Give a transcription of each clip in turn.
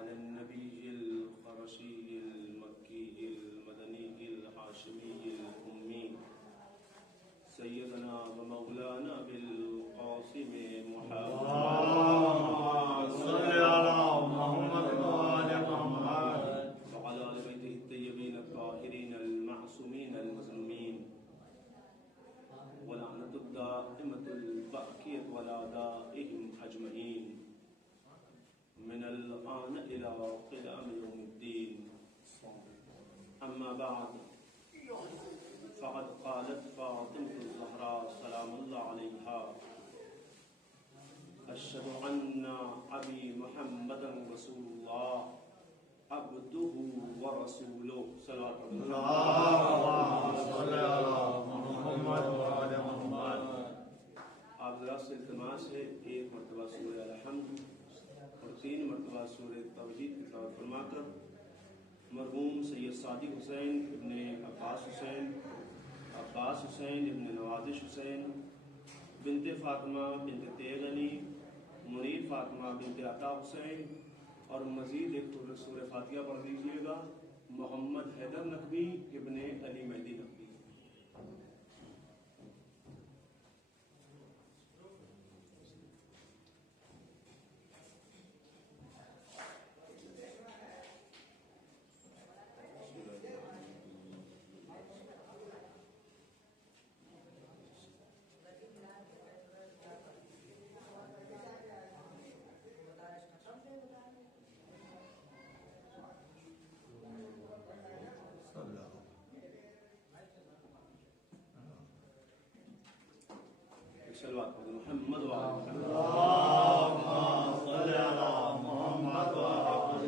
على النبي القرشي المكي المدني الهاشمي الأمي سيدنا ومولانا بالقاسم محمد صل على محمد وآل محمد وعلى آل بيته الطيبين الطاهرين المعصومين المظلومين ولعنة الدائمة الباقية على أعدائهم أجمعين من الآن إلى قيام يوم الدين. أما بعد فقد قالت فاطمة الزهراء سلام الله عليها: أشهد أن أبي محمدا رسول الله عبده ورسوله صلوات الله صل على محمد وآل محمد. آپ ذرا سے التماس ہے ایک مرتبہ سورہ الحمد اور 3 مرتبہ سورہ توحید کی تلاوت فرما کر مرحوم سید صادق حسین ابن عباس حسین ابن نوازش حسین بنت فاطمہ بنت تیغ علی منیر فاطمہ بنت عطا حسین اور مزید ایک سورہ فاتحہ پڑھ دیجیے گا محمد حیدر نقوی ابن علی مہدی نقوی.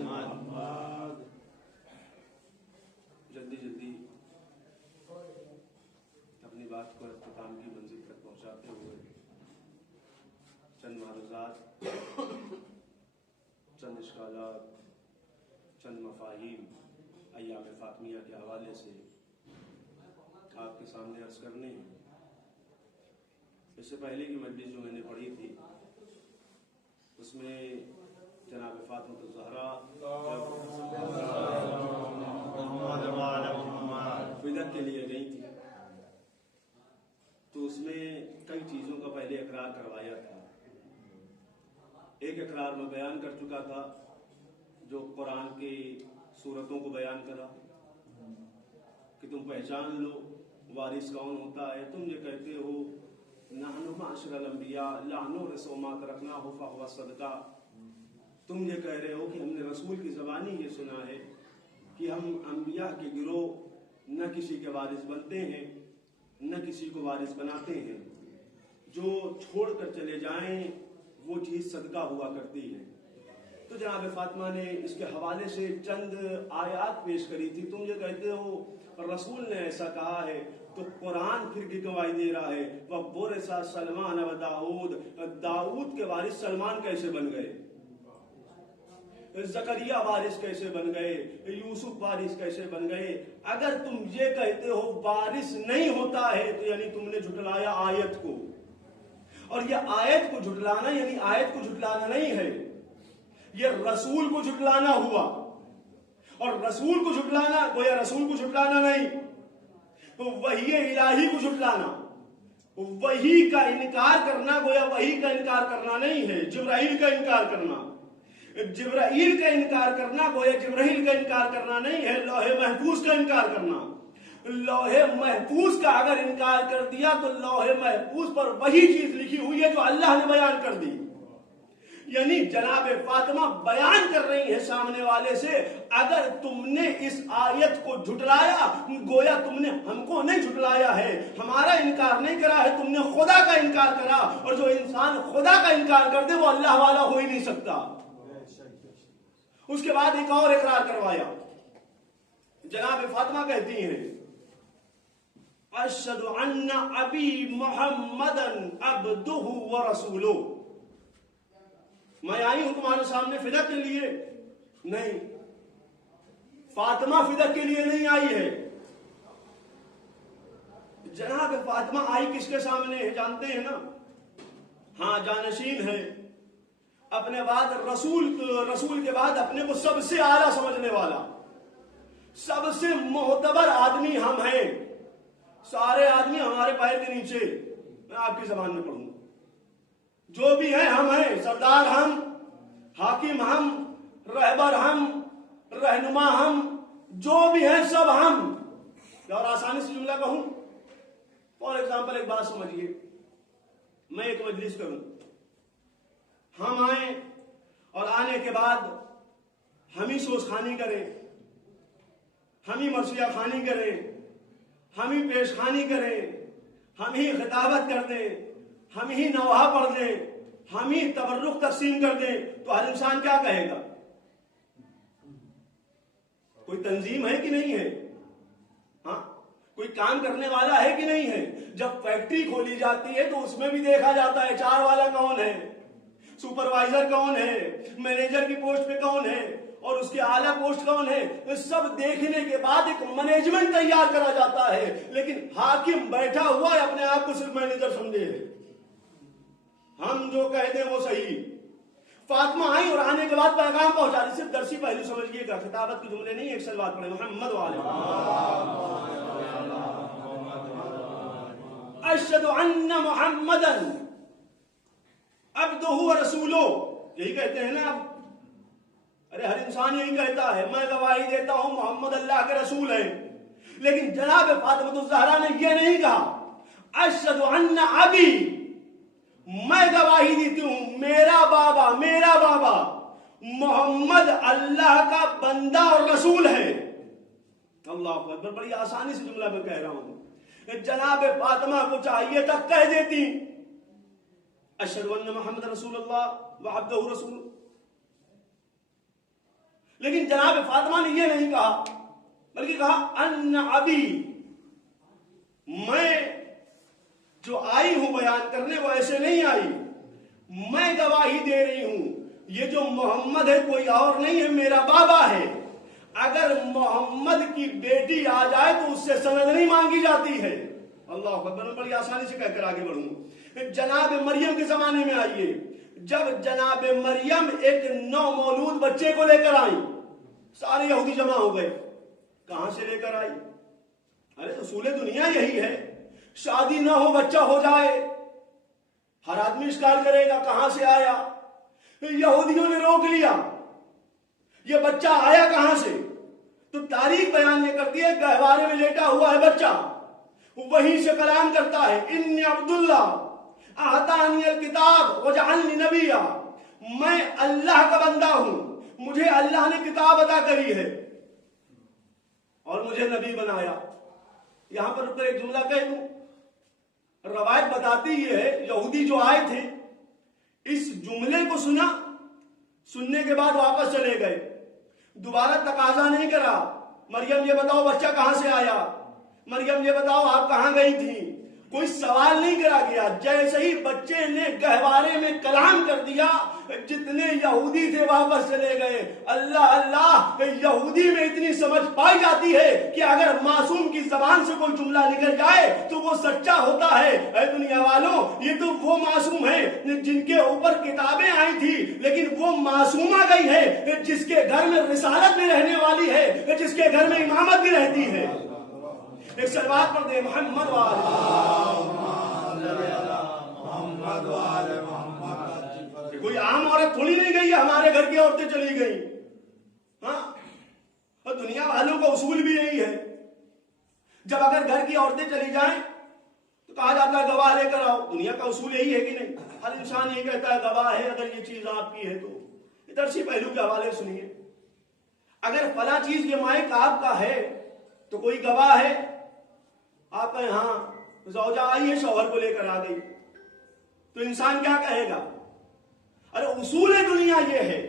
محمد جلدی جلدی اپنی بات کو اختتام کی منزل تک پہنچاتے ہوئے چند معروضات، چند اشکالات، چند مفاہیم ایام فاطمیہ کے حوالے سے آپ کے سامنے عرض کرنے ہیں. اس سے پہلے کی مجلس جو میں نے پڑھی تھی اس میں جناب فاطمہ الزہراء بدعت کے لیے گئی تھی تو اس میں کئی چیزوں کا پہلے اقرار کروایا تھا. ایک اقرار میں بیان کر چکا تھا جو قرآن کی صورتوں کو بیان کرا کہ تم پہچان لو وارث کون ہوتا ہے. تم یہ کہتے ہو نحن معاشر الانبیاء لا نورث ما ترکناہ فہو صدقہ. تم یہ کہہ رہے ہو کہ ہم نے رسول کی زبانی یہ سنا ہے کہ ہم انبیاء کے گروہ نہ کسی کے وارث بنتے ہیں نہ کسی کو وارث بناتے ہیں، جو چھوڑ کر چلے جائیں وہ چیز صدقہ ہوا کرتی ہے. تو جناب فاطمہ نے اس کے حوالے سے چند آیات پیش کری تھی. تم یہ کہتے ہو رسول نے ایسا کہا ہے تو قرآن پھر کی گواہی دے رہا ہے وَبُرِّثَ سلمان و داؤد کے وارث سلمان کیسے بن گئے، زکریا وارث کیسے بن گئے، یوسف وارث کیسے بن گئے. اگر تم یہ کہتے ہو وارث نہیں ہوتا ہے تو یعنی تم نے جھٹلایا آیت کو، اور یہ آیت کو جھٹلانا یعنی آیت کو جھٹلانا نہیں ہے، یہ رسول کو جھٹلانا ہوا. اور رسول کو جھٹلانا گویا رسول کو جھٹلانا نہیں، وحی الہی کو جھٹلانا، وحی کا انکار کرنا گویا وحی کا انکار کرنا نہیں ہے، جبرائیل کا انکار کرنا. جبرائیل کا انکار کرنا گویا جبرائیل کا انکار کرنا نہیں ہے، لوح محفوظ کا انکار کرنا. لوح محفوظ کا اگر انکار کر دیا تو لوح محفوظ پر وہی چیز لکھی ہوئی ہے جو اللہ نے بیان کر دی. یعنی جناب فاطمہ بیان کر رہی ہے سامنے والے سے اگر تم نے اس آیت کو جھٹلایا گویا تم نے ہم کو نہیں جھٹلایا ہے، ہمارا انکار نہیں کرا ہے، تم نے خدا کا انکار کرا، اور جو انسان خدا کا انکار کر دے وہ اللہ والا ہو ہی نہیں سکتا. اس کے بعد ایک اور اقرار کروایا. جناب فاطمہ کہتی ہیں اشہد ان ابی محمدا عبدہ ورسولہ. میں آئی ہوں تمہارے سامنے فدیہ کے لیے نہیں، فاطمہ فدیہ کے لیے نہیں آئی ہے. جناب فاطمہ آئی کس کے سامنے ہے جانتے ہیں نا؟ ہاں جانشین ہے اپنے بعد رسول کے بعد اپنے کو سب سے اعلیٰ سمجھنے والا، سب سے معتبر آدمی ہم ہیں. سارے آدمی ہمارے پیر کے نیچے. میں آپ کی زبان میں پڑھوں گا. جو بھی ہیں ہم ہیں. سردار ہم، حاکم ہم، رہبر ہم، رہنما ہم، جو بھی ہیں سب ہم. اور آسانی سے جملہ کہوں، فار ایگزامپل ایک بات سمجھیے. میں ایک مجلس کروں، ہم آئیں اور آنے کے بعد ہم ہی سوز خانی کریں، ہم ہی مرثیہ خوانی کریں، ہم ہی پیش خوانی کریں، ہم ہی خطابت کر دیں، ہم ہی نوحہ پڑھ دیں، ہم ہی تبرک تقسیم کر دیں، تو ہر انسان کیا کہے گا؟ کوئی تنظیم ہے کہ نہیں ہے؟ ہاں، کوئی کام کرنے والا ہے کہ نہیں ہے؟ جب فیکٹری کھولی جاتی ہے تو اس میں بھی دیکھا جاتا ہے چار والا کون ہے، سپروائزر کون ہے، مینیجر کی پوسٹ پہ کون ہے، اور اس کے اعلیٰ پوسٹ کون ہے. سب دیکھنے کے بعد ایک مینجمنٹ تیار کرا جاتا ہے. لیکن حاکم بیٹھا ہوا ہے، اپنے آپ کو صرف مینیجر سمجھے، ہم جو کہہ دیں وہ صحیح. فاطمہ آئی اور آنے کے بعد پیغام پہنچا رہی. صرف درسی پہلو سمجھیے گا، خطابت کے جملے نہیں. ایک سلوات پڑھیں محمد وعلیہ اشہد ان محمدا عبدہ ورسولہ. یہی کہتے ہیں نا اب. ارے ہر انسان یہی کہتا ہے، میں گواہی دیتا ہوں محمد اللہ کے رسول ہیں. لیکن جناب فاطمہ الزہرا نے یہ نہیں کہا اشہد ان ابی، میں گواہی دیتی ہوں میرا بابا محمد اللہ کا بندہ اور رسول ہے. اللہ اکبر. بڑی آسانی سے جملہ میں کہہ رہا ہوں. جناب فاطمہ کو چاہیے تھا کہہ دیتی اشہد ان محمد رسول اللہ وعبدہ رسول. لیکن جناب فاطمہ نے یہ نہیں کہا، بلکہ کہا ان ابی، میں جو آئی ہوں بیان کرنے وہ ایسے نہیں آئی، میں گواہی دے رہی ہوں یہ جو محمد ہے کوئی اور نہیں ہے، میرا بابا ہے. اگر محمد کی بیٹی آ جائے تو اس سے سند نہیں مانگی جاتی ہے. اللہ اکبر. بڑی آسانی سے کہہ کر آگے بڑھوں. جناب مریم کے زمانے میں آئیے. جب جناب مریم ایک نو مولود بچے کو لے کر آئی، سارے یہودی جمع ہو گئے. کہاں سے لے کر آئی؟ ارے اصول دنیا یہی ہے، شادی نہ ہو بچہ ہو جائے، ہر آدمی اشکال کرے گا کہاں سے آیا. یہودیوں نے روک لیا، یہ بچہ آیا کہاں سے؟ تو تاریخ بیان یہ کرتی ہے گہوارے میں لیٹا ہوا ہے بچہ، وہیں سے کلام کرتا ہے انی عبداللہ اعطانی الکتاب وجعلنی نبیا، میں اللہ کا بندہ ہوں، مجھے اللہ نے کتاب عطا کری ہے اور مجھے نبی بنایا. یہاں پر ایک جملہ کہہ دوں. روایت بتاتی یہ ہے یہودی جو آئے تھے اس جملے کو سنا، سننے کے بعد واپس چلے گئے، دوبارہ تقاضا نہیں کرا مریم یہ بتاؤ بچہ کہاں سے آیا، مریم یہ بتاؤ آپ کہاں گئی تھی. کوئی سوال نہیں کرا گیا. جیسے ہی بچے نے گہوارے میں کلام کر دیا جتنے یہودی تھے واپس چلے گئے. اللہ اللہ، یہودی میں اتنی سمجھ پائی جاتی ہے کہ اگر معصوم کی زبان سے کوئی جملہ نکل جائے تو وہ سچا ہوتا ہے. اے دنیا والوں، یہ تو وہ معصوم ہیں جن کے اوپر کتابیں آئی تھی، لیکن وہ معصومہ گئی ہے جس کے گھر میں رسالت بھی رہنے والی ہے، جس کے گھر میں امامت بھی رہتی ہے. ایک سلوات پڑھ دے محمد وعلى محمد. کوئی عام عورت تھوڑی نہیں گئی ہے، ہمارے گھر کی عورتیں چلی گئی. ہاں، اور دنیا والوں کا اصول بھی یہی ہے، جب اگر گھر کی عورتیں چلی جائیں تو کہا جاتا ہے گواہ لے کر آؤ. دنیا کا اصول یہی ہے کہ نہیں؟ ہر انسان یہ کہتا ہے گواہ ہے اگر یہ چیز آپ کی ہے تو. درسی پہلو کے حوالے سنیے. اگر فلاں چیز یہ مائک آپ کا ہے تو کوئی گواہ ہے؟ آپ کہیں ہاں زوجہ آئی ہے شوہر کو لے کر آ گئی، تو انسان کیا کہے گا؟ ارے اصول دنیا یہ ہے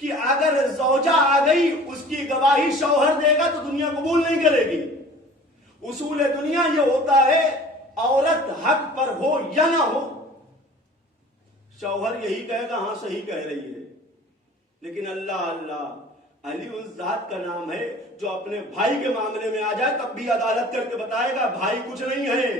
کہ اگر زوجہ آ گئی اس کی گواہی شوہر دے گا تو دنیا قبول نہیں کرے گی. اصول دنیا یہ ہوتا ہے عورت حق پر ہو یا نہ ہو، شوہر یہی کہے گا ہاں صحیح کہہ رہی ہے. لیکن اللہ اللہ، علی اس ذات کا نام ہے جو اپنے بھائی کے معاملے میں آ جائے تب بھی عدالت کر کے بتائے گا بھائی کچھ نہیں ہے،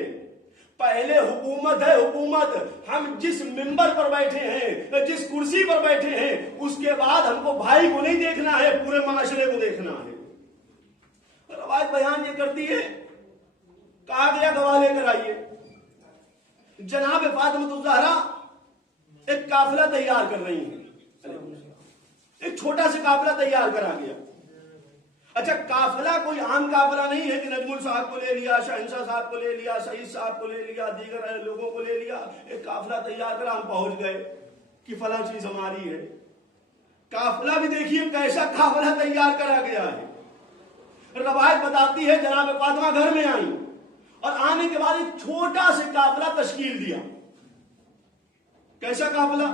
پہلے حکومت ہے حکومت، ہم جس منبر پر بیٹھے ہیں، جس کرسی پر بیٹھے ہیں، اس کے بعد ہم کو بھائی کو نہیں دیکھنا ہے، پورے معاشرے کو دیکھنا ہے۔ روایت بیان یہ کرتی ہے، کہا گیا گواہ لے کر آئیے۔ جناب فاطمہ الزہرا ایک قافلہ تیار کر رہی ہیں، ایک چھوٹا سا قافلہ تیار کرا گیا۔ اچھا قافلہ کوئی عام قافلہ نہیں ہے کہ نجمل صاحب کو لے لیا، شہنشاہ صاحب کو لے لیا، سعید صاحب کو لے لیا، دیگر لوگوں کو لے لیا، ایک قافلہ تیار کرا، ہم پہنچ گئے کہ فلاں چیز ہماری ہے۔ قافلہ بھی دیکھیے کیسا قافلہ تیار کرا گیا ہے۔ روایت بتاتی ہے جناب فاطمہ گھر میں آئی اور آنے کے بعد ایک چھوٹا سے قافلہ تشکیل دیا۔ کیسا قافلہ؟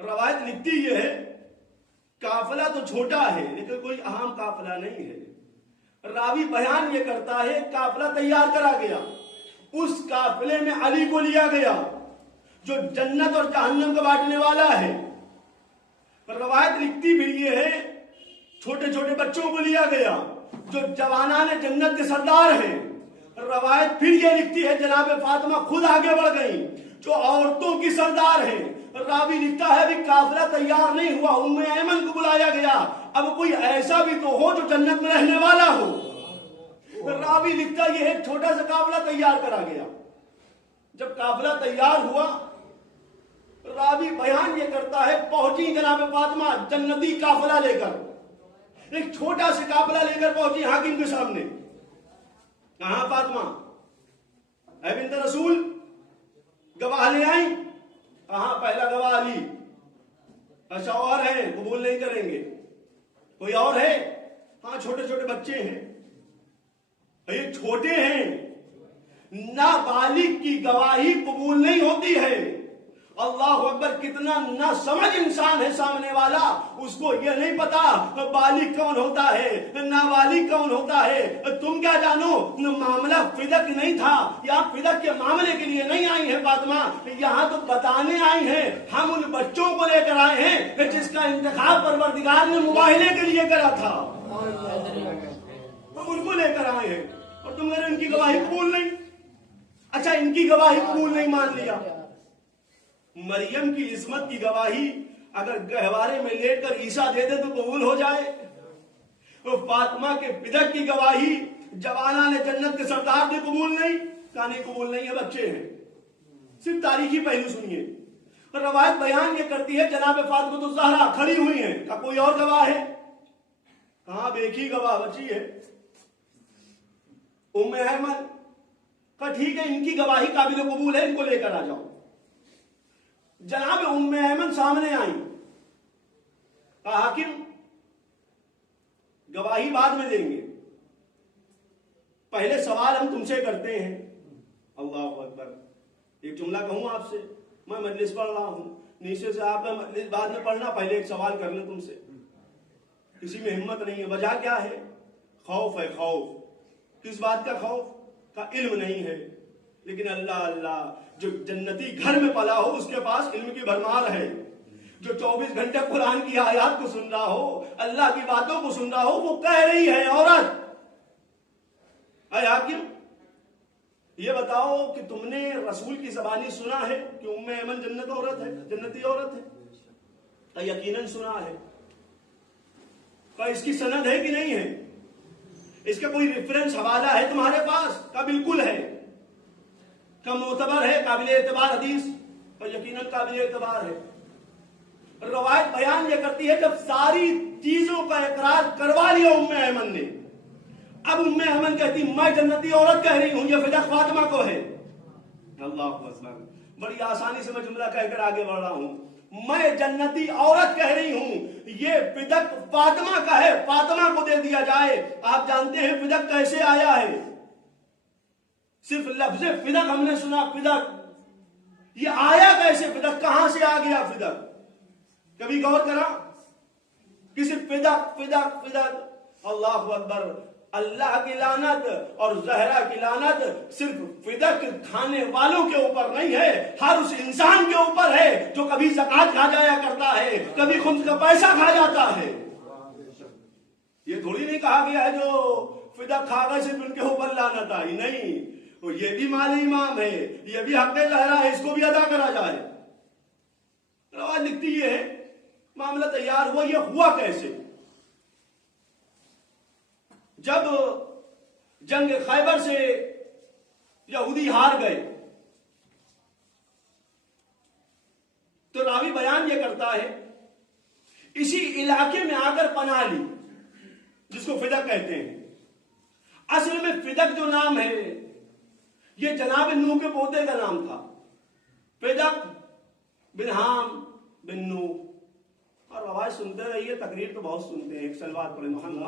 روایت لکھتی یہ ہے، قافلہ تو چھوٹا ہے لیکن کوئی اہم قافلہ نہیں ہے۔ راوی بیان یہ کرتا ہے قافلہ تیار کرا گیا، اس قافلے میں علی کو لیا گیا جو جنت اور جہنم کا بانٹنے والا ہے۔ روایت لکھتی بھی یہ ہے چھوٹے چھوٹے بچوں کو لیا گیا جو جوانان جنت کے سردار ہیں۔ روایت پھر یہ لکھتی ہے جناب فاطمہ خود آگے بڑھ گئی جو عورتوں کی سردار ہیں۔ راوی لکھتا ہے بھی قافلہ تیار نہیں ہوا، ام ایمن کو بلایا گیا، اب کوئی ایسا بھی تو ہو جو جنت میں رہنے والا ہو۔ راوی لکھتا یہ ایک چھوٹا سا قافلہ تیار کرا گیا۔ جب قافلہ تیار ہوا، راوی بیان یہ کرتا ہے پہنچی جناب فاطمہ جنتی قافلہ لے کر، ایک چھوٹا سا قافلہ لے کر پہنچی حاکم کے سامنے۔ کہاں فاطمہ؟ اے بنت رسول گواہ لے آئی؟ کہاں؟ پہلا گواہ علی۔ اچھا اور ہیں قبول نہیں کریں گے؟ کوئی اور ہے؟ ہاں چھوٹے چھوٹے بچے ہیں، یہ چھوٹے ہیں، نابالغ کی گواہی قبول نہیں ہوتی ہے۔ اللہ اکبر، کتنا نہ سمجھ انسان ہے سامنے والا، اس کو یہ نہیں پتا بالغ کون ہوتا ہے نابالغ کون ہوتا ہے۔ تم کیا جانو، معاملہ فدق نہیں تھا، یا فدق کے معاملے کے لیے نہیں آئی ہیں فاطمہ، یہاں تو بتانے آئی ہیں ہم ان بچوں کو لے کر آئے ہیں جس کا انتخاب پروردگار نے مباہلے کے لیے کرا تھا، ہم ان کو لے کر آئے ہیں اور تم نے ان کی گواہی قبول نہیں۔ اچھا ان کی گواہی قبول نہیں مان لیا، مریم کی عصمت کی گواہی اگر گہوارے میں لیٹ کر عیسیٰ دے دے تو قبول ہو جائے۔ فاطمہ کے فدق کی گواہی جوانان جنت کے سردار نے قبول نہیں، کہانی قبول نہیں ہے، بچے ہیں۔ صرف تاریخی پہلو سنیے، روایت بیان یہ کرتی ہے جناب فاطمہ الزہرا کھڑی ہوئی ہیں، کہ کوئی اور گواہ ہے؟ کہاں ایک ہی گواہ بچی ہے، ام ایمن۔ کہا ٹھیک ہے ان کی گواہی قابل قبول ہے، ان کو لے کر آ جاؤ۔ جناب ام ایمن سامنے آئی، کہا حاکم گواہی بعد میں دیں گے، پہلے سوال ہم تم سے کرتے ہیں۔ اللہ اکبر، ایک جملہ کہوں آپ سے، میں مجلس پڑھ رہا ہوں، نیچے سے آپ مجلس بعد میں پڑھنا، پہلے ایک سوال کر لیں تم سے۔ کسی میں ہمت نہیں ہے، وجہ کیا ہے؟ خوف ہے، خوف۔ کس بات کا خوف؟ کا علم نہیں ہے، لیکن اللہ اللہ جو جنتی گھر میں پلا ہو اس کے پاس علم کی بھرمار ہے، جو 24 گھنٹے قرآن کی آیات کو سن رہا ہو، اللہ کی باتوں کو سن رہا ہو، وہ کہہ رہی ہے عورت اے حاکم یہ بتاؤ کہ تم نے رسول کی زبانی سنا ہے کہ ام ایمن جنت عورت ہے، جنتی عورت ہے؟ یقیناً سنا ہے۔ کہ اس کی سند ہے کہ نہیں ہے؟ اس کا کوئی ریفرنس حوالہ ہے تمہارے پاس؟ کا بالکل ہے۔ کا معتبر ہے، قابل اعتبار حدیث؟ کا یقیناً قابل اعتبار ہے۔ روایت بیان یہ کرتی ہے جب ساری چیزوں کا اقرار کروا لیا ام ایمن نے، اب ام ایمن کہتی میں جنتی عورت کہہ رہی ہوں، یہ فدق فاطمہ کو ہے۔ اللہ اکبر، بڑی آسانی سے میں جملہ کہہ کر آگے بڑھ رہا ہوں، میں جنتی عورت کہہ رہی ہوں، یہ فدق فاطمہ کا ہے، فاطمہ کو دے دیا جائے۔ آپ جانتے ہیں فدق کیسے آیا ہے؟ صرف لفظ فدق ہم نے سنا، فدق یہ آیا کیسے؟ فدق کہاں سے آ گیا؟ فدق کبھی غور کرا؟ کسی فدق فدق فدق؟ اللہ اکبر، اللہ کی لعنت اور زہرا کی لعنت صرف فدق کھانے والوں کے اوپر نہیں ہے، ہر اس انسان کے اوپر ہے جو کبھی زکات کھا جایا کرتا ہے، کبھی خمس کا پیسہ کھا جاتا ہے۔ یہ تھوڑی نہیں کہا گیا ہے جو فدق کھا گئے صرف ان کے اوپر لعنت آئی، نہیں، تو یہ بھی مال امام ہے، یہ بھی حق زہرا ہے، اس کو بھی ادا کرا جائے۔ روایت لکھتی یہ ہے، معاملہ تیار ہوا۔ یہ ہوا کیسے؟ جب جنگ خیبر سے یہودی ہار گئے تو راوی بیان یہ کرتا ہے اسی علاقے میں آ کر پناہ لی، جس کو فدق کہتے ہیں۔ اصل میں فدق جو نام ہے یہ جناب نوح کے پوتے کا نام تھا، فدق بن حام بن نوح۔ اور روایت سنتے رہیے، تقریر تو بہت سنتے ہیں، ایک صلوات پڑھیں محمد۔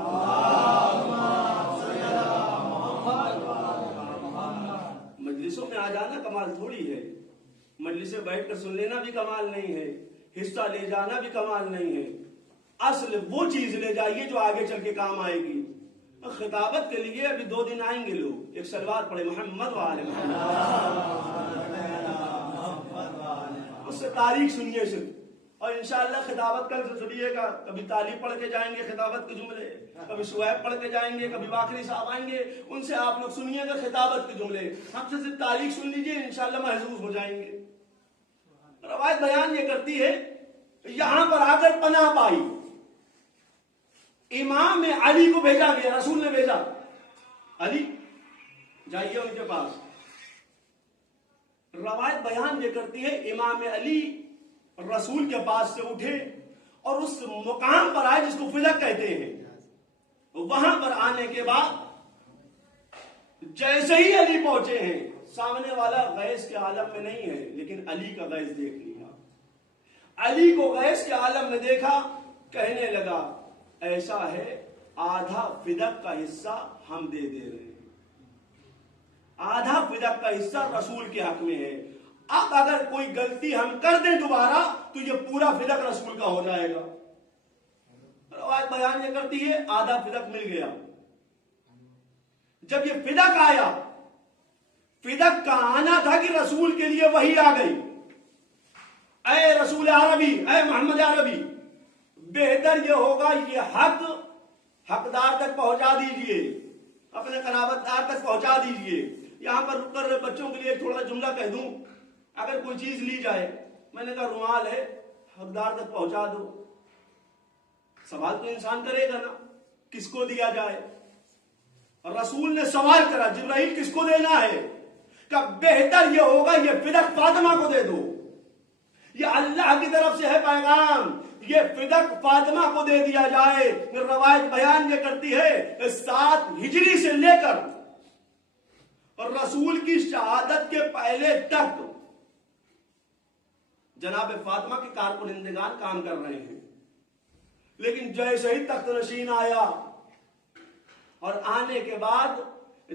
مجلسوں میں آ جانا کمال تھوڑی ہے، مجلس میں بیٹھ کر سن لینا بھی کمال نہیں ہے، حصہ لے جانا بھی کمال نہیں ہے۔ اصل وہ چیز لے جائیے جو آگے چل کے کام آئے گی۔ خطابت کے لیے ابھی 2 دن آئیں گے لوگ، ایک صلوات پڑھے محمد وآل محمد، اس سے تاریخ سنیے صرف، اور انشاءاللہ خطابت کل سے سنیے گا۔ کبھی طالب پڑھ کے جائیں گے خطابت کے جملے، کبھی شعیب پڑھ کے جائیں گے، کبھی باقری صاحب آئیں گے، ان سے آپ لوگ سنیے گا خطابت کے جملے، ہم سے صرف تاریخ سن لیجئے، انشاءاللہ محظوظ ہو جائیں گے۔ روایت بیان یہ کرتی ہے یہاں پر آ کر پناہ پائی، امام علی کو بھیجا گیا، رسول نے بھیجا، علی جائیے ان کے پاس۔ روایت بیان یہ کرتی ہے امام علی رسول کے پاس سے اٹھے اور اس مقام پر آئے جس کو فدق کہتے ہیں۔ وہاں پر آنے کے بعد جیسے ہی علی پہنچے ہیں، سامنے والا غیث کے عالم میں نہیں ہے، لیکن علی کا غیث دیکھ لیا۔ علی کو غیث کے عالم میں دیکھا، کہنے لگا ایسا ہے آدھا فدق کا حصہ ہم دے دے رہے ہیں، آدھا فدق کا حصہ رسول کے حق میں ہے، اب اگر کوئی غلطی ہم کر دیں دوبارہ تو یہ پورا فدق رسول کا ہو جائے گا۔ روایت بیان یہ کرتی ہے آدھا فدق مل گیا۔ جب یہ فدق آیا، فدق کا آنا تھا کہ رسول کے لیے وحی آ گئی، اے رسول عربی، اے محمد عربی، بہتر یہ ہوگا یہ حق حقدار تک پہنچا دیجئے، اپنے قرابت دار تک پہنچا دیجئے۔ یہاں پر رک کر بچوں کے لیے ایک تھوڑا جملہ کہہ دوں، اگر کوئی چیز لی جائے، میں نے کہا رومال ہے، حقدار تک پہنچا دو، سوال تو انسان کرے گا نا کس کو دیا جائے؟ رسول نے سوال کرا جبرائیل کس کو دینا ہے؟ کہ بہتر یہ ہوگا یہ فدق فاطمہ کو دے دو، یہ اللہ کی طرف سے ہے پیغام، یہ فدق فاطمہ کو دے دیا جائے۔ روایت بیان یہ کرتی ہے 7 ہجری سے لے کر اور رسول کی شہادت کے پہلے تک جناب فاطمہ کے کارکنندگان کام کر رہے ہیں، لیکن جیسے ہی تخت نشین آیا اور آنے کے بعد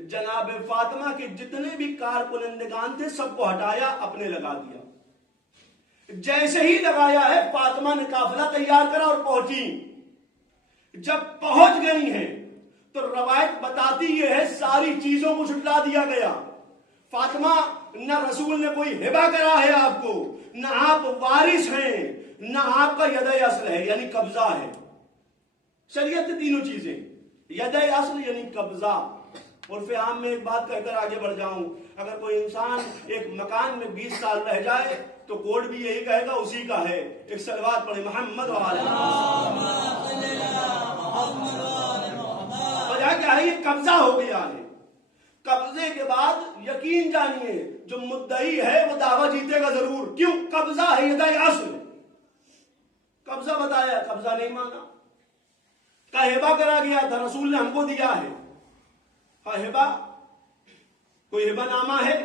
جناب فاطمہ کے جتنے بھی کارکنندگان تھے سب کو ہٹایا، اپنے لگا دیا۔ جیسے ہی لگایا ہے فاطمہ نے قافلہ تیار کرا اور پہنچی۔ جب پہنچ گئی ہیں تو روایت بتاتی یہ ہے ساری چیزوں کو جھٹلا دیا گیا۔ فاطمہ نہ رسول نے کوئی ہبہ کرا ہے آپ کو، نہ آپ وارث ہیں، نہ آپ کا ید اصل ہے یعنی قبضہ ہے۔ شریعت کی تینوں چیزیں، ید اصل یعنی قبضہ۔ عرف عام میں ایک بات کہہ کر آگے بڑھ جاؤں، اگر کوئی انسان ایک مکان میں 20 سال رہ جائے تو کوڈ بھی یہی کہے گا اسی کا ہے۔ ایک صلوات پڑھے محمد وآل محمد۔ وجہ کیا ہے؟ یہ قبضہ ہو گیا ہے۔ قبضے کے بعد یقین جانیے جو مدعی ہے وہ دعویٰ جیتے گا ضرور، کیوں؟ قبضہ ہے، ید اصل۔ قبضہ بتایا، قبضہ نہیں مانا، کا ہبہ کرا گیا تھا، رسول نے ہم کو دیا ہے۔ ہبہ کوئی ہبہ نامہ ہے؟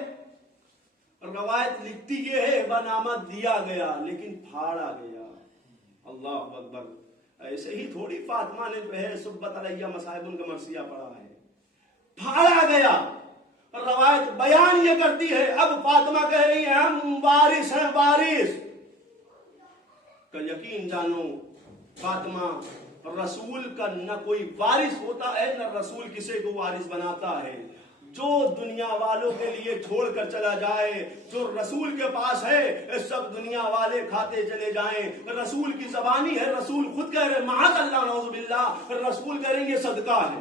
روایت لکھتی یہ ہے ہبہ نامہ دیا گیا لیکن پھاڑا گیا۔ اللہ اکبر۔ ایسے ہی تھوڑی فاطمہ نے جو ہے سبت علیہ مصائب کا مرثیہ پڑھا ہے، پھاڑا گیا۔ روایت بیان یہ کرتی ہے اب فاطمہ کہہ رہی ہیں ہم وارث ہیں، وارث کا یقین جانو فاطمہ رسول کا نہ کوئی وارث ہوتا ہے نہ رسول کسی کو وارث بناتا ہے۔ جو دنیا والوں کے لیے چھوڑ کر چلا جائے، جو رسول کے پاس ہے سب دنیا والے کھاتے چلے جائیں۔ رسول کی زبانی ہے، رسول خود کہہ رہے معاذ اللہ نعوذ باللہ، رسول کہہ رہے یہ صدقہ ہے۔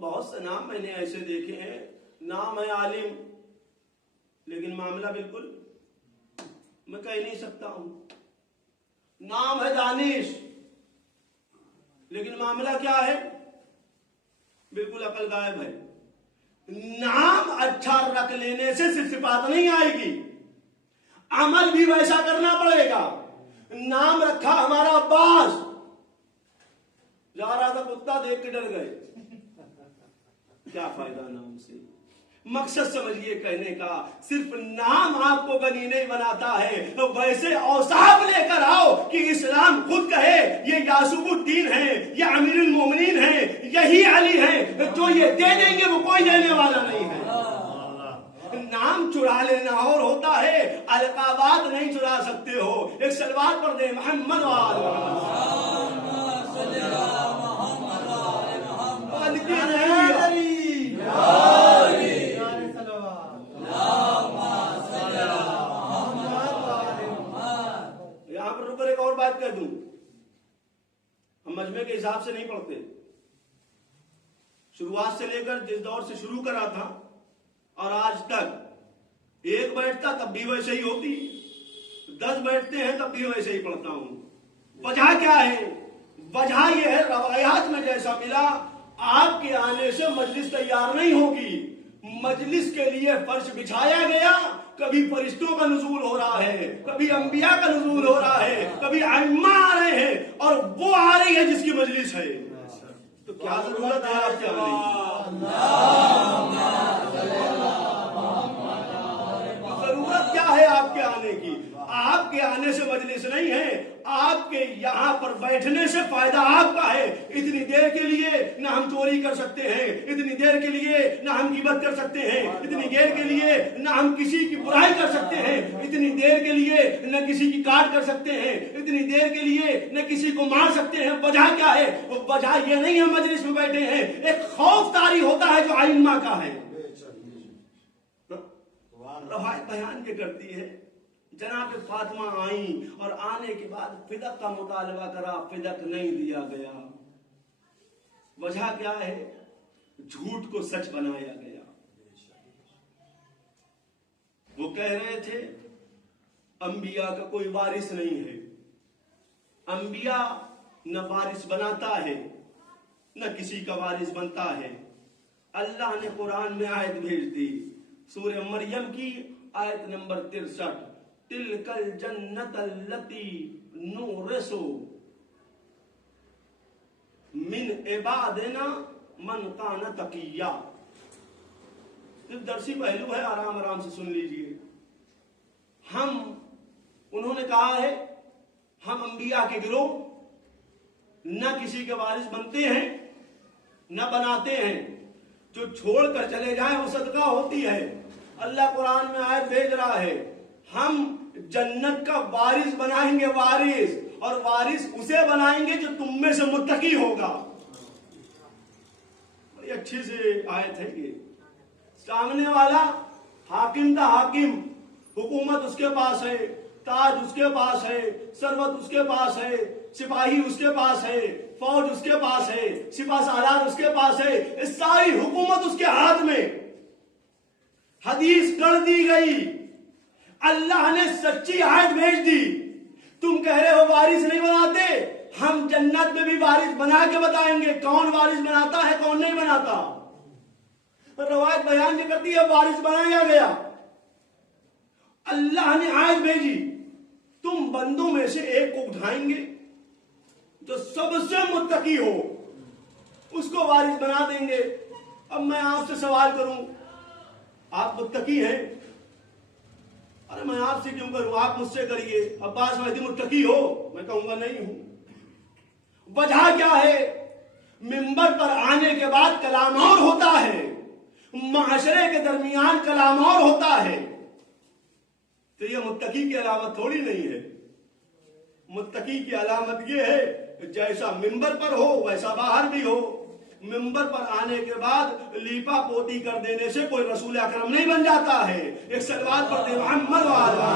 بہت سے نام میں نے ایسے دیکھے ہیں، نام ہے عالم لیکن معاملہ بالکل میں کہہ نہیں سکتا ہوں، نام ہے دانش لیکن معاملہ کیا ہے، بالکل عقل غائب ہے۔ نام اچھا رکھ لینے سے صرف صفات نہیں آئے گی، عمل بھی ویسا کرنا پڑے گا۔ نام رکھا ہمارا عباس، جا رہا تھا کتا دیکھ کے ڈر گئے، کیا فائدہ نام سے؟ مقصد سمجھیے کہنے کا، صرف نام آپ کو غنی نہیں بناتا ہے، ویسے اوصاف لے کر آؤ کہ اسلام خود کہے یہ یعقوب الدین ہے، یہ امیر المومنین ہے، یہی علی ہے، جو یہ دے دیں گے وہ کوئی دینے والا نہیں ہے۔ نام چرا لینا اور ہوتا ہے، القابات نہیں چرا سکتے ہو۔ ایک سلوات پڑھ دیں، محمد یہاں پر رک کر ایک اور بات کہہ دوں، ہم مجمع کے حساب سے نہیں پڑھتے، شروعات سے لے کر جس دور سے شروع کرا تھا اور آج تک ایک بیٹھتا تب بھی ویسے ہی ہوتی، 10 بیٹھتے ہیں تب بھی ویسے ہی پڑھتا ہوں۔ وجہ کیا ہے؟ وجہ یہ ہے روایات میں جیسا ملا، آپ کے آنے سے مجلس تیار نہیں ہوگی۔ مجلس کے لیے فرش بچھایا گیا، کبھی فرشتوں کا نزول ہو رہا ہے، کبھی انبیاء کا نزول ہو رہا ہے، کبھی ائمہ آ رہے ہیں، اور وہ آ رہی ہے جس کی مجلس ہے۔ تو کیا ضرورت ہے آپ کے آنے کی؟ ضرورت کیا ہے آپ کے آنے کی؟ آپ کے آنے سے مجلس نہیں ہے، آپ کے یہاں پر بیٹھنے سے فائدہ آپ کا ہے۔ اتنی دیر کے لیے نہ ہم چوری کر سکتے ہیں، اتنی دیر کے لیے نہ ہم غیبت کر سکتے ہیں، اتنی دیر کے لیے نہ ہم کسی کی برائی کر سکتے ہیں، اتنی دیر کے لیے نہ کسی کی کاٹ کر سکتے ہیں، اتنی دیر کے لیے نہ کسی کو مار سکتے ہیں۔ وجہ کیا ہے؟ وجہ یہ نہیں ہے مجلس میں بیٹھے ہیں، ایک خوف طاری ہوتا ہے جو ائمہ کا ہے۔ روایت بیان کے کرتی ہے، جناب فاطمہ آئیں اور آنے کے بعد فدق کا مطالبہ کرا، فدق نہیں دیا گیا۔ وجہ کیا ہے؟ جھوٹ کو سچ بنایا گیا۔ وہ کہہ رہے تھے انبیاء کا کوئی وارث نہیں ہے، انبیاء نہ وارث بناتا ہے نہ کسی کا وارث بنتا ہے۔ اللہ نے قرآن میں آیت بھیج دی، سورہ مریم کی آیت نمبر 63، تلک الجنت التی نورث من عبادنا من کان تقیا۔ صرف درسی پہلو ہے، آرام آرام سے سن لیجئے۔ انہوں نے کہا ہے ہم انبیاء کے گروہ نہ کسی کے وارث بنتے ہیں نہ بناتے ہیں، جو چھوڑ کر چلے جائیں وہ صدقہ ہوتی ہے۔ اللہ قرآن میں آیت بھیج رہا ہے، ہم جنت کا وارث بنائیں گے، وارث، اور وارث اسے بنائیں گے جو تم میں سے متقی ہوگا۔ بڑی اچھی سے آیت ہے یہ۔ سامنے والا حاکم تھا، حاکم، حکومت اس کے پاس ہے، تاج اس کے پاس ہے، ثروت اس کے پاس ہے، سپاہی اس کے پاس ہے، فوج اس کے پاس ہے، سپاہ سالار اس کے پاس ہے، اس ساری حکومت اس کے ہاتھ میں۔ حدیث کر دی گئی، اللہ نے سچی آیت بھیج دی، تم کہہ رہے ہو وارث نہیں بناتے، ہم جنت میں بھی وارث بنا کے بتائیں گے کون وارث بناتا ہے کون نہیں بناتا۔ روایت بیان یہ کرتی ہے وارث بنایا گیا، اللہ نے آیت بھیجی، تم بندوں میں سے ایک کو اٹھائیں گے جو سب سے متقی ہو، اس کو وارث بنا دیں گے۔ اب میں آپ سے سوال کروں، آپ متقی ہیں؟ ارے میں آپ سے کیوں کروں، آپ مجھ سے کریے۔ عباس مہدی متقی ہو؟ میں کہوں گا نہیں ہوں۔ وجہ کیا ہے؟ منبر پر آنے کے بعد کلام اور ہوتا ہے، معاشرے کے درمیان کلام اور ہوتا ہے، تو یہ متقی کی علامت تھوڑی نہیں ہے۔ متقی کی علامت یہ ہے جیسا منبر پر ہو ویسا باہر بھی ہو۔ منبر پر آنے کے بعد لیپا پوتی کر دینے سے کوئی رسول اکرم نہیں بن جاتا ہے۔ ایک سلوات پڑھتے ہیں محمد والا۔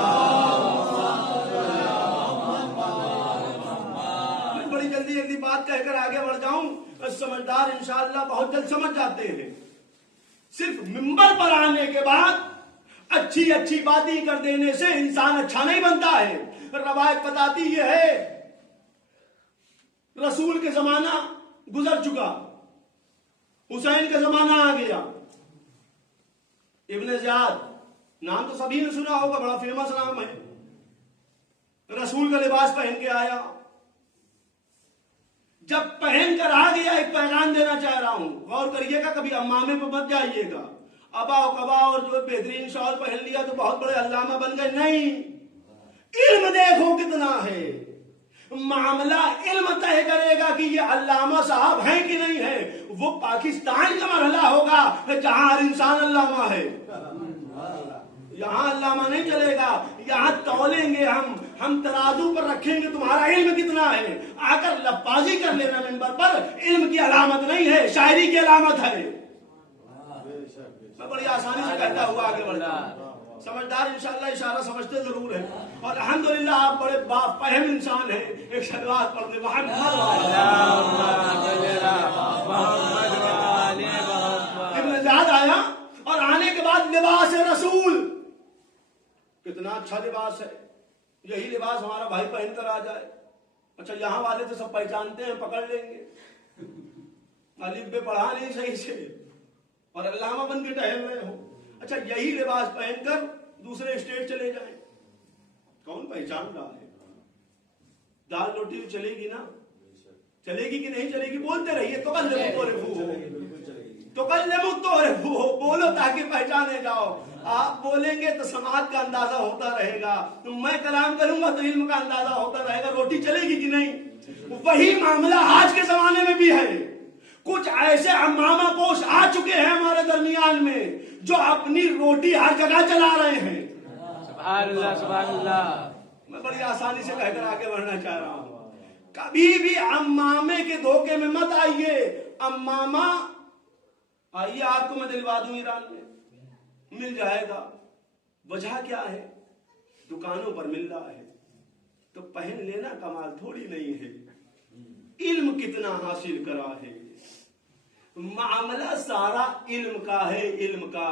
بڑی جلدی جلدی جلدی بات کہہ کر آگے بڑھ جاؤں، سمجھدار انشاءاللہ بہت جلد سمجھ جاتے ہیں. صرف منبر پر آنے کے بعد اچھی اچھی باتیں کر دینے سے انسان اچھا نہیں بنتا ہے. روایت بتاتی یہ ہے رسول کے زمانہ گزر چکا، حسین کا زمانہ آ گیا. ابن زیاد نام تو سبھی نے سنا ہوگا، بڑا فیمس نام ہے. رسول کا لباس پہن کے آیا. جب پہن کر آ گیا ایک پیغام دینا چاہ رہا ہوں، غور کریے گا، کبھی امامے پہ مت جائیے گا. ابا و کبا اور جو بہترین شال پہن لیا تو بہت بڑے علامہ بن گئے. نہیں، علم دیکھو کتنا ہے. معاملہ علم طے کرے گا کہ یہ علامہ صاحب ہیں کہ نہیں ہیں. وہ پاکستان کا مرحلہ ہوگا جہاں ہر انسان علامہ ہے. یہاں علامہ نہیں چلے گا. یہاں تولیں گے ہم ترازو پر رکھیں گے تمہارا علم کتنا ہے. آ کر لفاظی کر لینا منبر پر علم کی علامت نہیں ہے، شاعری کی علامت ہے. میں بڑی آسانی سے کہتا ہوا آگے بڑھ جاؤں. سمجھدار انشاءاللہ اشارہ سمجھتے ضرور ہیں، اور الحمدللہ آپ بڑے فہم انسان ہیں. ایک صلوات پڑھ دیں ابن زیاد آیا، اور آنے کے بعد لباس رسول کتنا اچھا لباس ہے. یہی لباس ہمارا بھائی پہن کر آ جائے، اچھا یہاں والے تو سب پہچانتے ہیں، پکڑ لیں گے. الف بے پڑھا نہیں صحیح سے اور علامہ بن کے ٹہل رہے ہو. اچھا یہی لباس پہن کر دوسرے اسٹیٹ چلے جائیں، کون پہچان رہا ہے؟ دال روٹی چلے گی نا؟ چلے گی کہ نہیں چلے گی؟ بولتے رہیے. تو بولو تاکہ پہچانے جاؤ. آپ بولیں گے تو سماعت کا اندازہ ہوتا رہے گا، میں کلام کروں گا تو علم کا اندازہ ہوتا رہے گا. روٹی چلے گی کہ نہیں؟ وہی معاملہ آج کے زمانے میں بھی ہے. کچھ ایسے عمامہ پوش آ چکے ہیں ہمارے درمیان میں جو اپنی روٹی ہر جگہ چلا رہے ہیں. سبحان اللہ سبحان اللہ. میں بڑی آسانی سے کہہ کر آگے بڑھنا چاہ رہا ہوں. کبھی بھی عمامے کے دھوکے میں مت آئیے. عمامہ آئیے آپ کو میں دلوا دوں، ایران میں مل جائے گا. وجہ کیا ہے؟ دکانوں پر مل رہا ہے تو پہن لینا کمال تھوڑی نہیں ہے. علم کتنا حاصل کرا ہے. معاملہ سارا علم کا ہے. علم کا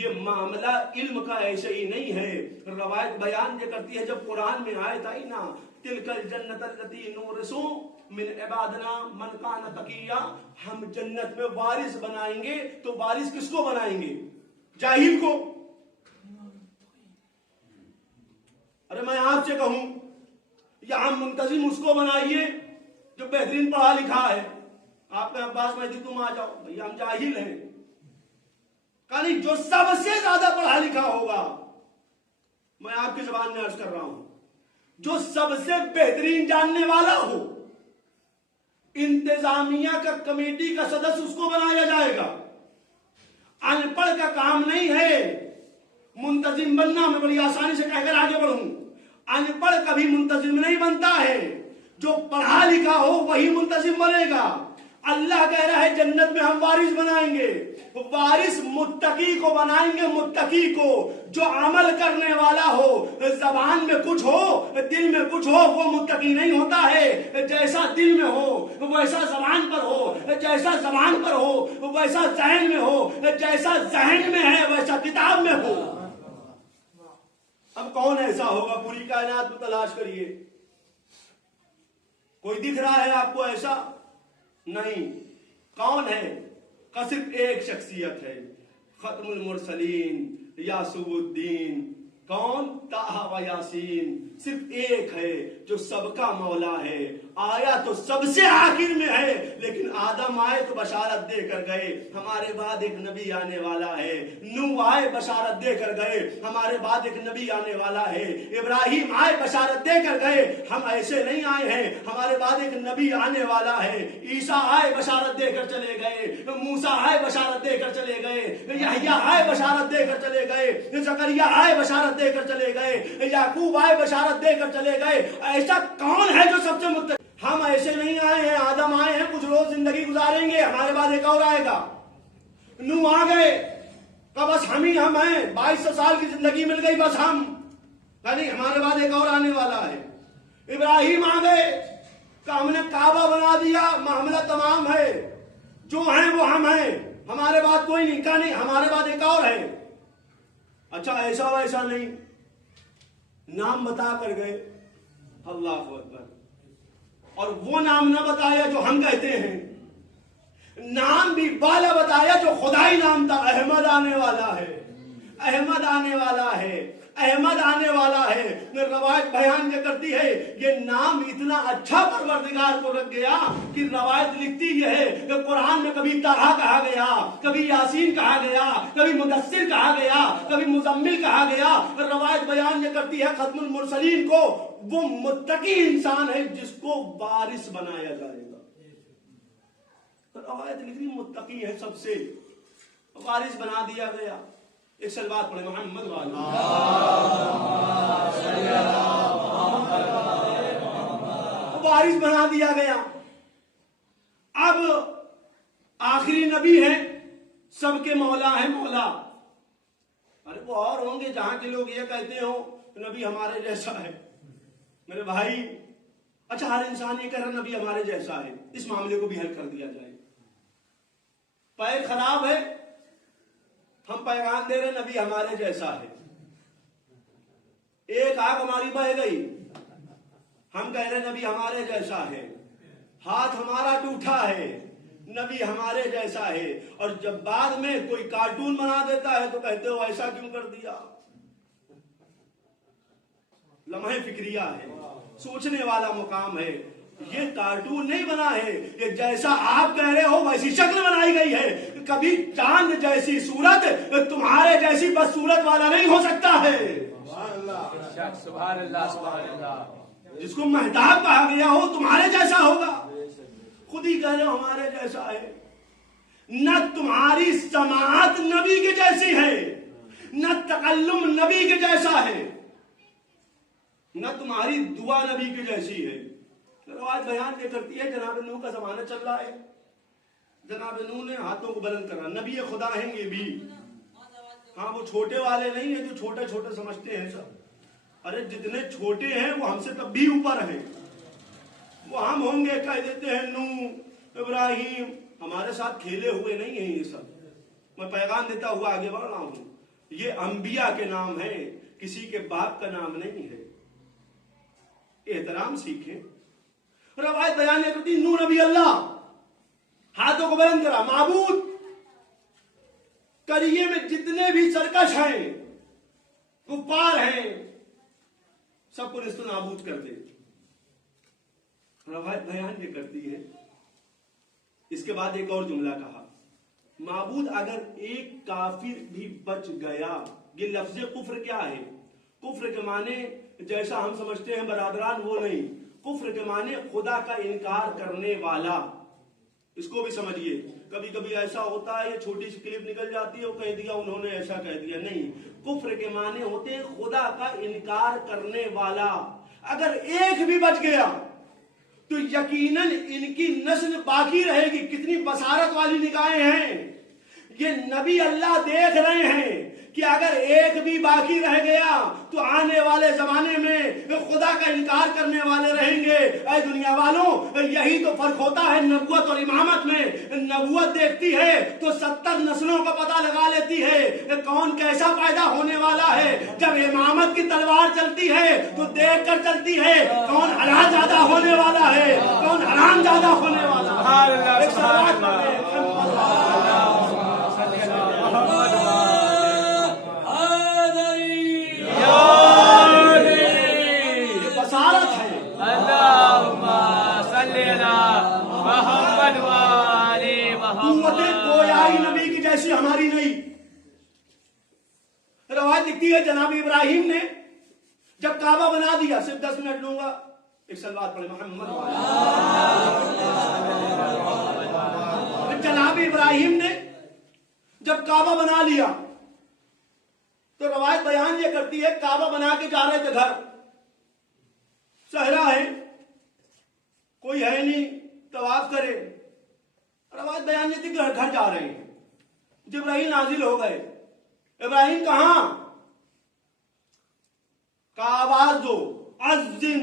یہ معاملہ علم کا ایسے ہی نہیں ہے. روایت بیان یہ کرتی ہے، جب قرآن میں آیت آئی نا تلک الجنت التی نورثو من عبادنا من کان تقیا، ہم جنت میں وارث بنائیں گے. تو وارث کس کو بنائیں گے؟ جاہل کو. ارے میں آپ سے کہوں یہاں منتظم اس کو بنائیے جو بہترین پڑھا لکھا ہے. آپ کے عباس مہدی تم آ جاؤ، بھئی ہم جاہل ہیں. کہانی جو سب سے زیادہ پڑھا لکھا ہوگا، میں آپ کی زبان میں عرض کر رہا ہوں، جو سب سے بہترین جاننے والا ہو، انتظامیہ کا کمیٹی کا سدس اس کو بنایا جائے گا. ان پڑھ کا کام نہیں ہے منتظم بننا. میں بڑی آسانی سے کہہ کر آگے بڑھوں. ان پڑھ کبھی منتظم نہیں بنتا ہے. جو پڑھا لکھا ہو وہی منتظم بنے گا. اللہ کہہ رہا ہے جنت میں ہم وارث بنائیں گے. وارث متقی کو بنائیں گے. متقی کو جو عمل کرنے والا ہو، زبان میں کچھ ہو دل میں کچھ ہو، وہ متقی نہیں ہوتا ہے. جیسا دل میں ہو ویسا زبان پر ہو، جیسا زبان پر ہو ویسا ذہن میں ہو، جیسا ذہن میں ہے ویسا کتاب میں ہو. اب کون ایسا ہوگا؟ پوری کائنات میں تلاش کریے، کوئی دکھ رہا ہے آپ کو ایسا؟ نہیں. کون ہے؟ صرف ایک شخصیت ہے، ختم المرسلین یاسوب الدین. کون؟ طٰہٰ و یاسین. صرف ایک ہے جو سب کا مولا ہے. آیا تو سب سے آخر میں ہے، لیکن آدم آئے تو بشارت دے کر گئے ہمارے بعد ایک نبی آنے والا ہے. نوح آئے بشارت دے کر گئے ہمارے بعد ایک نبی آنے والا ہے. ابراہیم آئے بشارت دے کر گئے ہم ایسے نہیں آئے ہیں، ہمارے بعد ایک نبی آنے والا ہے. عیسیٰ آئے بشارت دے کر چلے گئے، موسیٰ آئے بشارت دے کر چلے گئے، یحییٰ آئے بشارت دے کر چلے گئے، زکریا آئے بشارت دے کر چلے گئے، یعقوب آئے بشارت دے کر چلے گئے. ایسا کون ہے جو سب سے متقی؟ ہم ایسے نہیں آئے ہیں. آدم آئے ہیں، کچھ روز زندگی گزاریں گے، ہمارے بعد ایک اور آئے گا. نوح آ گئے، بس ہم ہی ہم ہیں، 2200 سال کی زندگی مل گئی بس ہم، یعنی ہمارے بعد ایک اور آنے والا ہے. ابراہیم آ گئے، کہ ہم نے کعبہ بنا دیا، معاملہ تمام ہے، جو ہیں وہ ہم ہیں، ہمارے بعد کوئی نہیں، کہا نہیں ہمارے بعد ایک اور ہے۔ اچھا ایسا ویسا نہیں، نام بتا کر گئے، اللہ اکبر، اور وہ نام نہ بتایا جو ہم کہتے ہیں، نام بھی والا بتایا جو خدائی نام تھا، احمد آنے والا ہے، احمد آنے والا ہے، احمد آنے والا ہے۔ روایت بیان یہ کرتی ہے یہ نام اتنا اچھا پروردگار کو رکھ گیا کہ روایت لکھتی یہ ہے کہ قرآن میں کبھی طٰہٰ کہا گیا، کبھی یاسین کہا گیا، کبھی مدثر کہا گیا، کبھی مزمل کہا گیا۔ روایت بیان یہ کرتی ہے ختم المرسلین کو وہ متقی انسان ہے جس کو وارث بنایا جائے گا۔ روایت لکھی متقی ہے، سب سے وارث بنا دیا گیا۔ ایک سلوات پڑھے محمد والا، وارث بنا دیا گیا۔ اب آخری نبی ہے، سب کے مولا ہے مولا۔ ارے وہ اور ہوں گے جہاں کے لوگ یہ کہتے ہو نبی ہمارے جیسا ہے، میرے بھائی۔ اچھا ہر انسان یہ کہہ رہا نبی ہمارے جیسا ہے، اس معاملے کو بھی حل کر دیا جائے۔ پیر خراب ہے، ہم پیغام دے رہے نبی ہمارے جیسا ہے۔ ایک آنکھ ہماری بہہ گئی، ہم کہہ رہے نبی ہمارے جیسا ہے۔ ہاتھ ہمارا ٹوٹا ہے، نبی ہمارے جیسا ہے۔ اور جب بعد میں کوئی کارٹون بنا دیتا ہے تو کہتے ہو ایسا کیوں کر دیا؟ لمحہ فکریہ ہے، سوچنے والا مقام ہے۔ یہ کارٹون نہیں بنا ہے، یہ جیسا آپ کہہ رہے ہو ویسی شکل بنائی گئی ہے۔ کبھی چاند جیسی صورت تمہارے جیسی بس صورت والا نہیں ہو سکتا ہے۔ سبحان اللہ سبحان اللہ۔ جس کو مہتاب کہا گیا ہو تمہارے جیسا ہوگا، خود ہی کہہ رہے ہو ہمارے جیسا ہے۔ نہ تمہاری سماعت نبی کے جیسی ہے، نہ تکلم نبی کے جیسا ہے، نہ تمہاری دعا نبی کی جیسی ہے۔ روایت بیان یہ کرتی ہے جناب نوح کا زمانہ چل رہا ہے، جناب نوح نے ہاتھوں کو بلند کرا، نبی خدا ہیں یہ بھی، ہاں وہ چھوٹے والے نہیں ہیں جو چھوٹے چھوٹے سمجھتے ہیں سب۔ ارے جتنے چھوٹے ہیں وہ ہم سے تب بھی اوپر ہیں، وہ ہم ہوں گے کہہ دیتے ہیں نوح ابراہیم، ہمارے ساتھ کھیلے ہوئے نہیں ہیں یہ سب۔ میں پیغام دیتا ہوا آگے بڑھ رہا ہوں، یہ انبیاء کے نام ہے، کسی کے باپ کا نام نہیں ہے۔ احترام سیکھیں۔ روایت بیان کرتی نوح نبی اللہ ہاتھوں کو بلند کرا، معبود کریے میں جتنے بھی سرکش ہیں کفار ہیں سب کو نست و نابود کر دے۔ روایت بیان یہ کرتی ہے، اس کے بعد ایک اور جملہ کہا، معبود اگر ایک کافر بھی بچ گیا۔ یہ لفظ کفر کیا ہے؟ کفر کے معنی جیسا ہم سمجھتے ہیں برادران وہ نہیں، کفر کے معنی خدا کا انکار کرنے والا۔ اس کو بھی سمجھیے، کبھی کبھی ایسا ہوتا ہے یہ چھوٹی سی کلپ نکل جاتی ہے وہ کہہ دیا انہوں نے ایسا کہہ دیا، نہیں، کفر کے معنی ہوتے ہیں خدا کا انکار کرنے والا۔ اگر ایک بھی بچ گیا تو یقیناً ان کی نسل باقی رہے گی۔ کتنی بصارت والی نگاہیں ہیں، یہ نبی اللہ دیکھ رہے ہیں کہ اگر ایک بھی باقی رہ گیا تو آنے والے زمانے میں خدا کا انکار کرنے والے رہیں گے۔ اے دنیا والوں، یہی تو فرق ہوتا ہے نبوت اور امامت میں۔ نبوت دیکھتی ہے تو 70 نسلوں کا پتہ لگا لیتی ہے کون کیسا پیدا ہونے والا ہے۔ جب امامت کی تلوار چلتی ہے تو دیکھ کر چلتی ہے کون حلال زیادہ ہونے والا ہے، کون حرام زیادہ ہونے والا ہے۔ نبی کی جیسی ہماری نہیں۔ روایت لکھتی ہے جناب ابراہیم نے جب کعبہ بنا دیا، صرف 10 منٹ لوں گا، ایک صلوات پڑھے محمد والا۔ جناب ابراہیم نے جب کعبہ بنا لیا تو روایت بیان یہ کرتی ہے کعبہ بنا کے جا رہے تھے گھر، صحرا ہے، کوئی ہے نہیں طواف کرے۔ روایت بیان یہ تھی کہ گھر جا رہے ہیں، جبرائیل نازل ہو گئے۔ ابراہیم کہاں؟ کا آواز دو، اذن،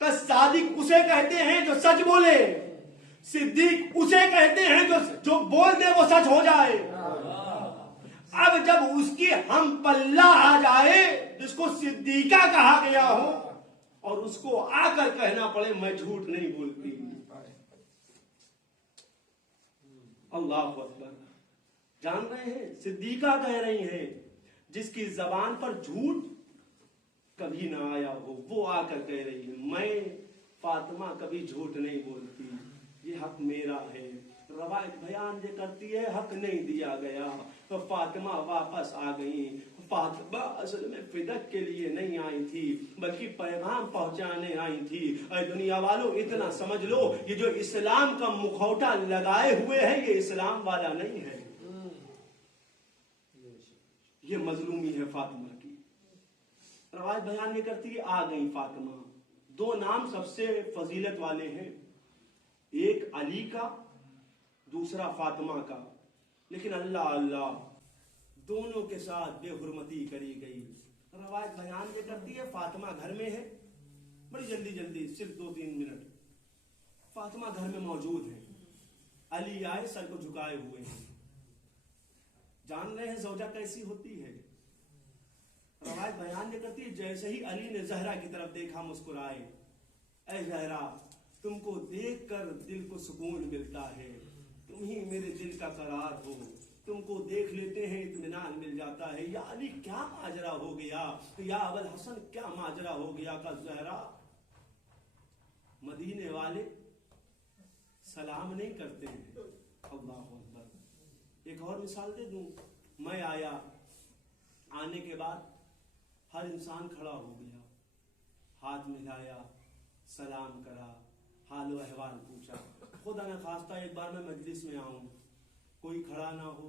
کہ صادق اسے کہتے ہیں جو سچ بولے, صدیق اسے کہتے ہیں جو بول دے وہ سچ ہو جائے. اب جب اس کی ہم پلہ آ جائے جس کو صدیقہ کہا گیا ہو اور اس کو آ کر کہنا پڑے میں جھوٹ نہیں بولتی. اللہ اکبر. جان رہے ہیں صدیقہ کہہ رہی ہیں جس کی زبان پر جھوٹ کبھی نہ آیا ہو, وہ آ کر کہہ رہی ہے میں فاطمہ کبھی جھوٹ نہیں بولتی, یہ حق میرا ہے. روایت بیان یہ کرتی ہے حق نہیں دیا گیا, فاطمہ واپس آ گئی. فاطمہ اصل میں فدق کے لیے نہیں آئی تھی بلکہ پیغام پہنچانے آئی تھی. اے دنیا والوں اتنا سمجھ لو یہ جو اسلام کا مکھوٹا لگائے ہوئے ہے یہ اسلام والا نہیں ہے, یہ مظلومی ہے فاطمہ کی. روایت بیان یہ کرتی ہے آ گئی فاطمہ. دو نام سب سے فضیلت والے ہیں, ایک علی کا دوسرا فاطمہ کا, لیکن اللہ اللہ دونوں کے ساتھ بے حرمتی کری گئی. روایت بیان یہ کرتی ہے فاطمہ گھر میں ہے, بڑی جلدی صرف 2-3 منٹ فاطمہ گھر میں موجود ہے. علی آئے سر کو جھکائے ہوئے ہیں. جان رہے ہیں زوجہ کیسی ہوتی ہے. روایت بیان یہ کرتی ہے جیسے ہی علی نے زہرا کی طرف دیکھا مسکرائے, اے زہرا تم کو دیکھ کر دل کو سکون ملتا ہے, تم ہی میرے دل کا قرار ہو, تم کو دیکھ لیتے ہیں اطمینان مل جاتا ہے. یا علی کیا ماجرا ہو گیا, یا ابوالحسن کیا ماجرا ہو گیا. کہ زہرا مدینے والے سلام نہیں کرتے ہیں. اللہ اکبر. ایک اور مثال دے دوں, میں آیا, آنے کے بعد ہر انسان کھڑا ہو گیا, ہاتھ ملایا, سلام کرا, حال و احوال پوچھا. خدا نہ خواستہ ایک بار میں مجلس میں آؤں, کوئی کھڑا نہ ہو,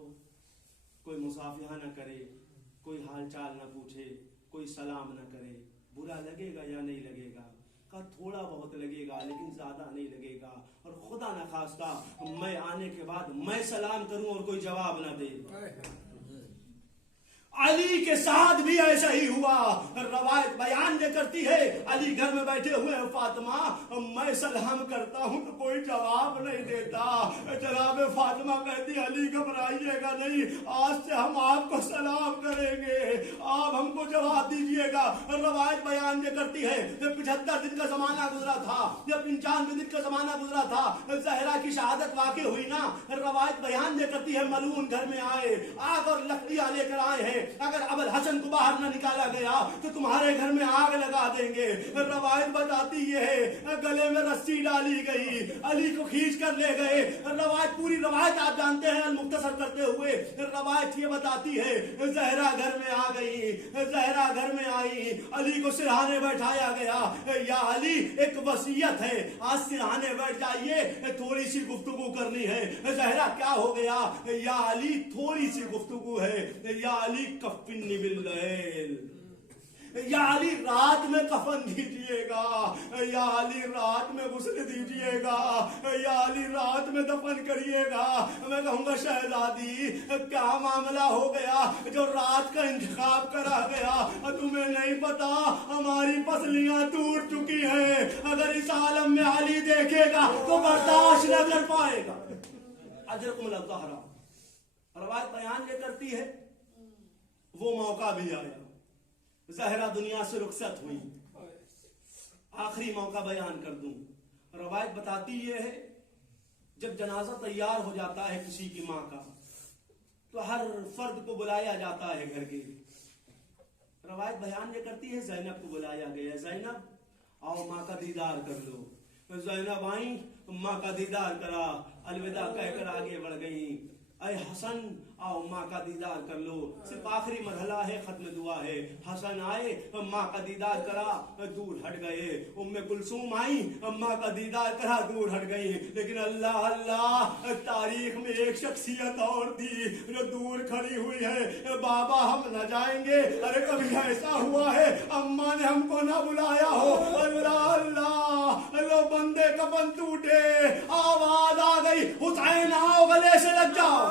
کوئی مصافحہ نہ کرے, کوئی حال چال نہ پوچھے, کوئی سلام نہ کرے, برا لگے گا یا نہیں لگے گا؟ کہا تھوڑا بہت لگے گا لیکن زیادہ نہیں لگے گا. اور خدا نہ خواستہ میں آنے کے بعد میں سلام کروں اور کوئی جواب نہ دے. علی کے ساتھ بھی ایسا ہی ہوا. روایت بیان یہ کرتی ہے علی گھر میں بیٹھے ہوئے ہیں, فاطمہ میں سلام کرتا ہوں تو کوئی جواب نہیں دیتا. جناب فاطمہ کہتی علی گھبرائیے گا نہیں, آج سے ہم آپ کو سلام کریں گے, آپ ہم کو جواب دیجئے گا. روایت بیان یہ کرتی ہے 75 دن کا زمانہ گزرا تھا یا 95 دن کا زمانہ گزرا تھا, زہرا کی شہادت واقع ہوئی نا. روایت بیان یہ کرتی ہے ملعون گھر میں آئے, آگ اور لکڑیاں لے کر آئے ہیں, اگر ابوالحسن کو باہر نہ نکالا گیا تو تمہارے گھر میں آگ لگا دیں گے. روایت بتاتی یہ ہے گلے میں رسی ڈالی گئی, علی کو کھینچ کر لے گئے. روایت پوری روایت آپ جانتے ہیں, مختصر کرتے ہوئے روایت یہ بتاتی ہے زہرا گھر میں آ گئی, زہرا گھر میں آئی, علی کو سرہانے بیٹھایا گیا. یا علی ایک وصیت ہے, آج سرہانے بیٹھ جائیے, تھوڑی سی گفتگو کرنی ہے. زہرا کیا ہو گیا؟ یا علی تھوڑی سی گفتگو ہے. یا علی کفنی باللیل, یا علی رات میں کفن دیجئے گا, یا علی رات میں غسل دیجئے گا, یا علی رات میں دفن کریے گا. میں کہوں گا شہزادی کیا معاملہ ہو گیا جو رات کا انتخاب کرا گیا؟ تمہیں نہیں پتا ہماری پسلیاں ٹوٹ چکی ہیں, اگر اس عالم میں علی دیکھے گا تو برداشت نہ کر پائے گا. اجرکم اللہ طہرا. روایت بیان یہ کرتی ہے وہ موقع بھی آیا, زہرا دنیا سے رخصت ہوئی. آخری موقع بیان کر دوں. روایت بتاتی یہ ہے جب جنازہ تیار ہو جاتا ہے کسی کی ماں کا تو ہر فرد کو بلایا جاتا ہے گھر کے. روایت بیان یہ کرتی ہے زینب کو بلایا گیا, زینب آؤ ماں کا دیدار کر لو. زینب آئیں, ماں کا دیدار کرا, الوداع کہہ کر آگے بڑھ گئیں. اے حسن آؤ ماں کا دیدار کر لو. صرف آخری مرحلہ ہے, ختم دعا ہے. حسن آئے, ماں کا دیدار کرا, دور ہٹ گئے. ام کلثوم آئی, ماں کا دیدار کرا, دور ہٹ گئی. لیکن اللہ اللہ تاریخ میں ایک شخصیت اور تھی جو دور کھڑی ہوئی ہے. بابا ہم نہ جائیں گے, ارے کبھی ایسا ہوا ہے اماں نے ہم کو نہ بلایا ہو. اللہ اللہ لو بندے کفن ٹوٹے, آواز آ گئی حسین آؤ گلے سے لگ جاؤ.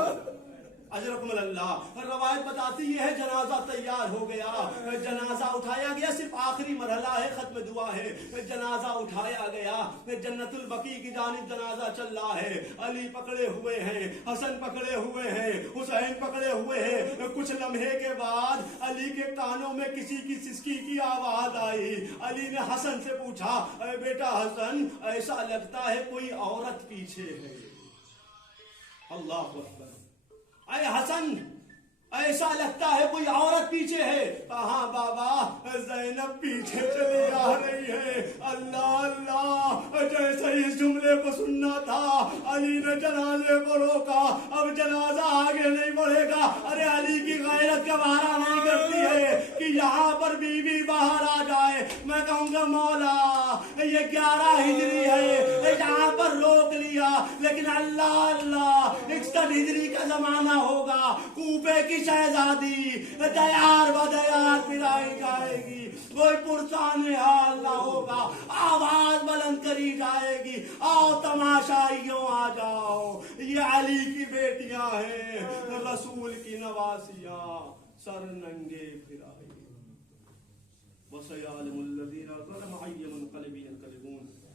اجرکم اللہ۔ روایت بتاتی ہے جنازہ تیار ہو گیا، جنازہ اٹھایا گیا، صرف آخری مرحلہ ہے، ختم دعا ہے، جنازہ اٹھایا گیا، جنت البقیع کی جانب جنازہ چل رہا ہے، علی پکڑے ہوئے ہیں، حسن پکڑے ہوئے ہیں، حسین پکڑے ہوئے ہیں۔ کچھ لمحے کے بعد علی کے کانوں میں کسی کی سسکی کی آواز آئی۔ علی نے حسن سے پوچھا، اے بیٹا حسن، ایسا لگتا ہے کوئی عورت پیچھے ہے۔ اللہ اکبر، اے حسن ایسا لگتا ہے کوئی عورت پیچھے ہے۔ کہاں بابا، زینب پیچھے چلی آ رہی ہے۔ اللہ اللہ، جیسے اس جملے کو سننا تھا علی نے جنازے کو روکا، اب جنازہ آگے نہیں بڑھے گا۔ ارے علی کی غیرت کا بارہ نہیں کرتی ہے کہ یہاں پر بیوی باہر آ جائے، میں کہوں گا مولا یہ 11 ہجری ہے، یہاں پر روک لیا، لیکن اللہ اللہ 61 ہجری کا زمانہ ہوگا، کوفے کی شہزادی دیار بدیار پلائی جائے گی، کوئی پرسان حال نہ ہوگا، آواز بلند کری جائے گی، آؤ تماشائیوں آ جاؤ، یہ علی کی بیٹیاں ہیں، رسول کی نواسیاں، سر ننگے پھرائی، وَسَيَعْلَمُ الَّذِينَ ظَلَمُوا أَيَّ مُنقَلِبٍ يَنقَلِبُونَ۔